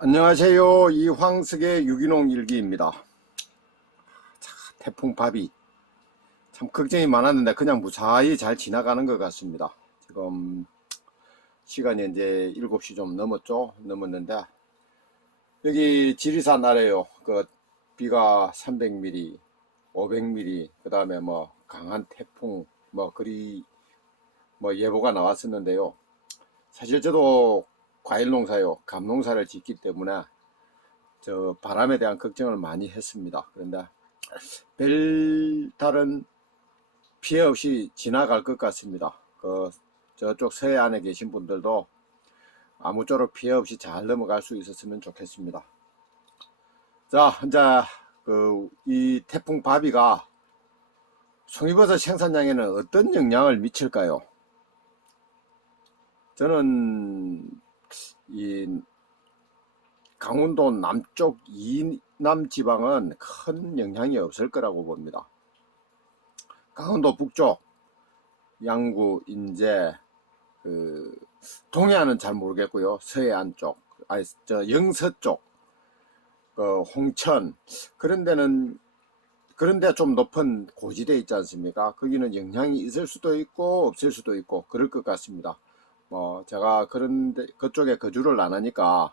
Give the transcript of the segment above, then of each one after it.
안녕하세요. 이황석의 유기농 일기입니다. 태풍 바비 참 걱정이 많았는데 그냥 무사히 잘 지나가는 것 같습니다. 지금 시간이 이제 7시 좀 넘었는데 여기 지리산 아래요. 그 비가 300mm, 500mm, 그 다음에 뭐 강한 태풍 뭐 그리 뭐 예보가 나왔었는데요. 사실 저도 과일 농사요, 감농사를 짓기 때문에 저 바람에 대한 걱정을 많이 했습니다. 그런데 별다른 피해 없이 지나갈 것 같습니다. 저쪽 서해안에 계신 분들도 아무쪼록 피해 없이 잘 넘어갈 수 있었으면 좋겠습니다. 자, 이제 이 태풍 바비가 송이버섯 생산량에는 어떤 영향을 미칠까요? 저는 이 강원도 남쪽 이남 지방은 큰 영향이 없을 거라고 봅니다. 강원도 북쪽 양구, 인제, 동해안은 잘 모르겠고요. 서해안 쪽, 아니 저 영서 쪽, 홍천 그런데 좀 높은 고지대 있지 않습니까? 거기는 영향이 있을 수도 있고 없을 수도 있고 그럴 것 같습니다. 제가 그런데 그쪽에 거주를 안 하니까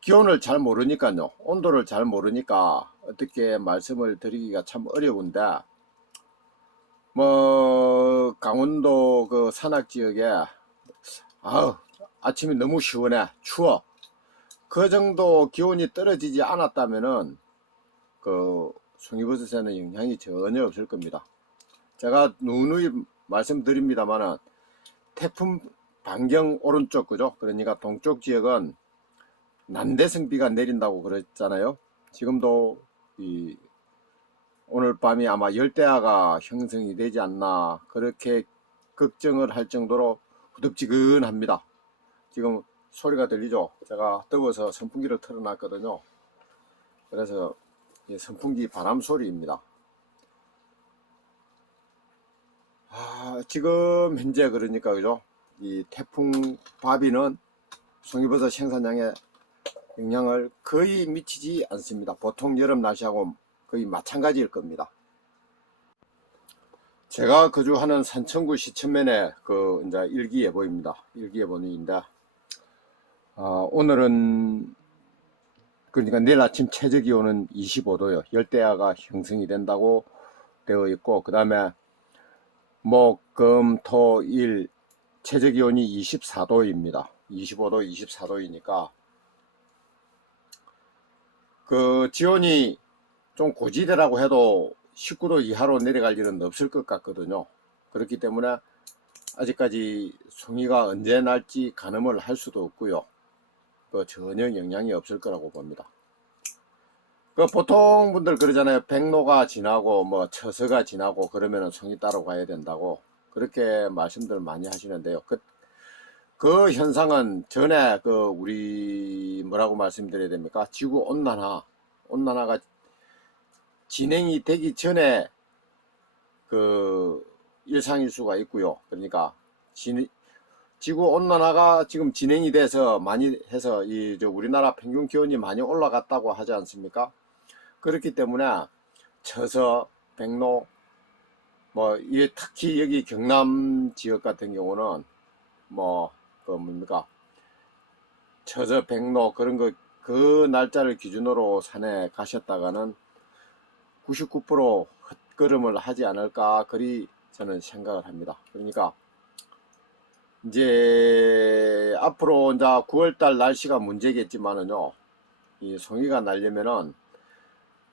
기온을 잘 모르니까요. 온도를 잘 모르니까 어떻게 말씀을 드리기가 참 어려운데, 강원도 그 산악 지역에 아침이 너무 시원해, 추워. 그 정도 기온이 떨어지지 않았다면은 송이버섯에는 영향이 전혀 없을 겁니다. 제가 누누이 말씀드립니다만은 태풍 반경 오른쪽, 그죠? 그러니까 동쪽 지역은 난대성 비가 내린다고 그랬잖아요. 지금도 오늘 밤이 아마 열대야가 형성이 되지 않나 그렇게 걱정을 할 정도로 후덥지근합니다. 지금 소리가 들리죠? 제가 더워서 선풍기를 틀어놨거든요. 그래서 선풍기 바람 소리입니다. 지금 현재 그러니까 그죠? 이 태풍 바비는 송이버섯 생산량에 영향을 거의 미치지 않습니다. 보통 여름 날씨하고 거의 마찬가지일 겁니다. 제가 거주하는 산청구 시천면의 이제 일기예보입니다. 일기예보인데, 오늘은 그러니까 내일 아침 최저 기온은 25도요. 열대야가 형성이 된다고 되어 있고, 그 다음에 목, 금, 토, 일 최저 기온이 24도입니다. 25도, 24도이니까 그 지온이 좀 고지대라고 해도 19도 이하로 내려갈 일은 없을 것 같거든요. 그렇기 때문에 아직까지 송이가 언제 날지 가늠을 할 수도 없고요. 전혀 영향이 없을 거라고 봅니다. 보통 분들 그러잖아요. 백로가 지나고 뭐 처서가 지나고 그러면 송이 따러 가야 된다고 그렇게 말씀들 많이 하시는데요. 그 현상은 전에 우리 뭐라고 말씀드려야 됩니까? 지구 온난화가 진행이 되기 전에 일상일 수가 있고요. 그러니까 지구 온난화가 지금 진행이 돼서 많이 해서 우리나라 평균 기온이 많이 올라갔다고 하지 않습니까? 그렇기 때문에 처서, 백로, 특히 여기 경남 지역 같은 경우는 처서, 백로 그런 그 날짜를 기준으로 산에 가셨다가는 99% 헛걸음을 하지 않을까 그리 저는 생각을 합니다. 그러니까 이제 앞으로 이제 9월달 날씨가 문제겠지만은요, 이 송이가 날려면은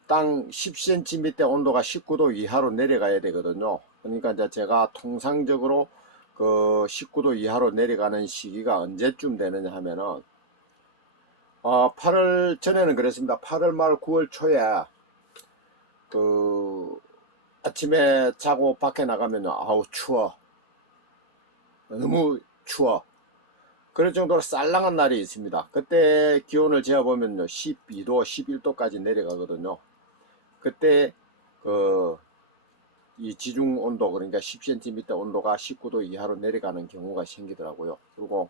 땅 10cm 온도가 19도 이하로 내려가야 되거든요. 그러니까 이제 제가 통상적으로 19도 이하로 내려가는 시기가 언제쯤 되느냐 하면은 8월 전에는 그랬습니다. 8월 말 9월 초에 아침에 자고 밖에 나가면 아우 추워, 너무 추워, 그럴 정도로 쌀랑한 날이 있습니다. 그때 기온을 재어보면 12도 11도까지 내려가거든요. 그때 이 지중 온도, 그러니까 10cm 온도가 19도 이하로 내려가는 경우가 생기더라고요. 그리고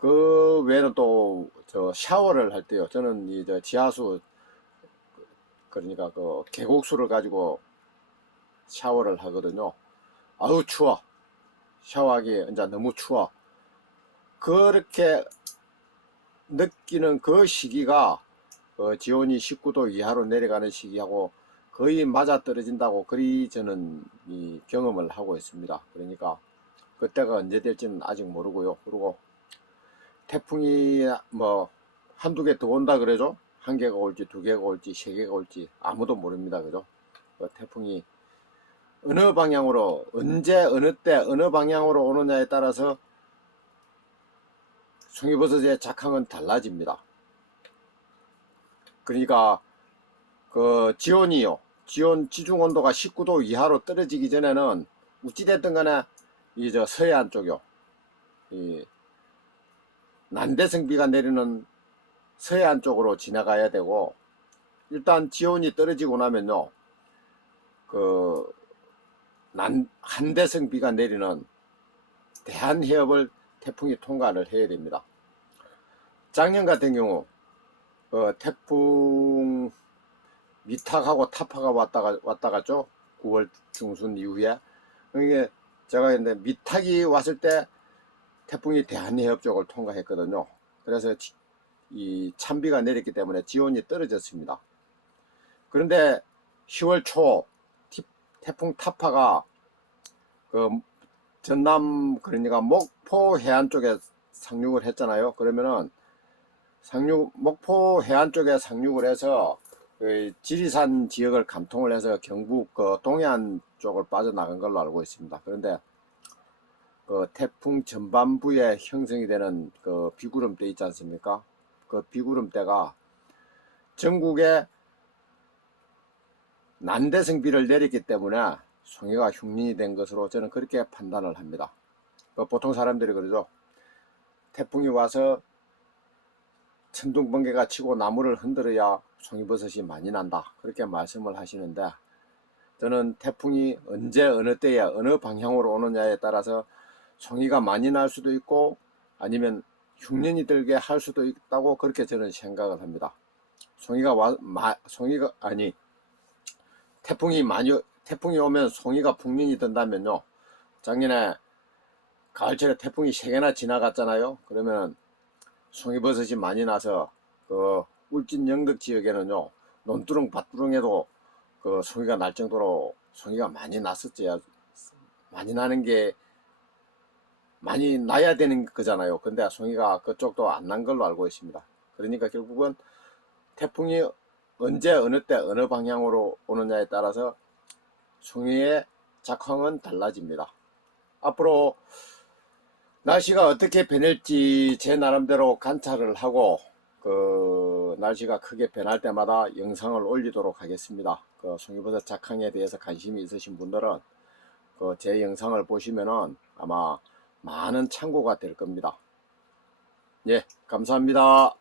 그 외에는 또 저 샤워를 할 때요. 저는 이 저 지하수, 그러니까 그 계곡수를 가지고 샤워를 하거든요. 아우 추워. 샤워하기 이제 너무 추워. 그렇게 느끼는 그 시기가 지온이 19도 이하로 내려가는 시기하고 거의 맞아 떨어진다고 그리 저는 이 경험을 하고 있습니다. 그러니까 그때가 언제 될지는 아직 모르고요. 그리고 태풍이 뭐 한두 개 더 온다 그러죠. 한 개가 올지 두 개가 올지 세 개가 올지 아무도 모릅니다. 그죠? 그 태풍이 어느 방향으로 언제 어느 때 어느 방향으로 오느냐에 따라서 송이버섯의 작황은 달라집니다. 그러니까 그 지온이요. 지온 지중 온도가 19도 이하로 떨어지기 전에는 어찌됐든 간에 이 저 서해안 쪽이요. 이 난대성비가 내리는 서해안 쪽으로 지나가야 되고, 일단 지온이 떨어지고 나면요. 그 한대성비가 내리는 대한해협을 태풍이 통과를 해야 됩니다. 작년 같은 경우 태풍 미탁하고 타파가 왔다 갔죠. 9월 중순 이후에. 이게 제가 근데 미탁이 왔을 때 태풍이 대한해협 쪽을 통과했거든요. 그래서 이 찬비가 내렸기 때문에 지온이 떨어졌습니다. 그런데 10월 초 태풍 타파가 그 전남, 그러니까 목포 해안 쪽에 상륙을 했잖아요. 그러면은 목포 해안 쪽에 상륙을 해서 그 지리산 지역을 감통을 해서 경북 그 동해안 쪽을 빠져나간 걸로 알고 있습니다. 그런데 그 태풍 전반부에 형성이 되는 그 비구름대 있지 않습니까? 그 비구름대가 전국에 난대성비를 내렸기 때문에 송이가 흉린이 된 것으로 저는 그렇게 판단을 합니다. 보통 사람들이 그러죠. 태풍이 와서 천둥번개가 치고 나무를 흔들어야 송이버섯이 많이 난다. 그렇게 말씀을 하시는데, 저는 태풍이 언제 어느 때에 어느 방향으로 오느냐에 따라서 송이가 많이 날 수도 있고 아니면 흉년이 들게 할 수도 있다고 그렇게 저는 생각을 합니다. 태풍이 오면 송이가 풍년이 든다면요. 작년에 가을철에 태풍이 3개나 지나갔잖아요. 그러면 송이버섯이 많이 나서 그 울진 영덕 지역에는요. 논두렁 밭두렁에도 그 송이가 날 정도로 송이가 많이 났었죠. 많이 나는 게 많이 나야 되는 거잖아요. 근데 송이가 그쪽도 안 난 걸로 알고 있습니다. 그러니까 결국은 태풍이 언제 어느 때 어느 방향으로 오느냐에 따라서 송이의 작황은 달라집니다. 앞으로 날씨가 어떻게 변할지 제 나름대로 관찰을 하고 그 날씨가 크게 변할 때마다 영상을 올리도록 하겠습니다. 그 송이버섯 작황에 대해서 관심이 있으신 분들은 그 제 영상을 보시면은 아마 많은 참고가 될 겁니다. 예, 감사합니다.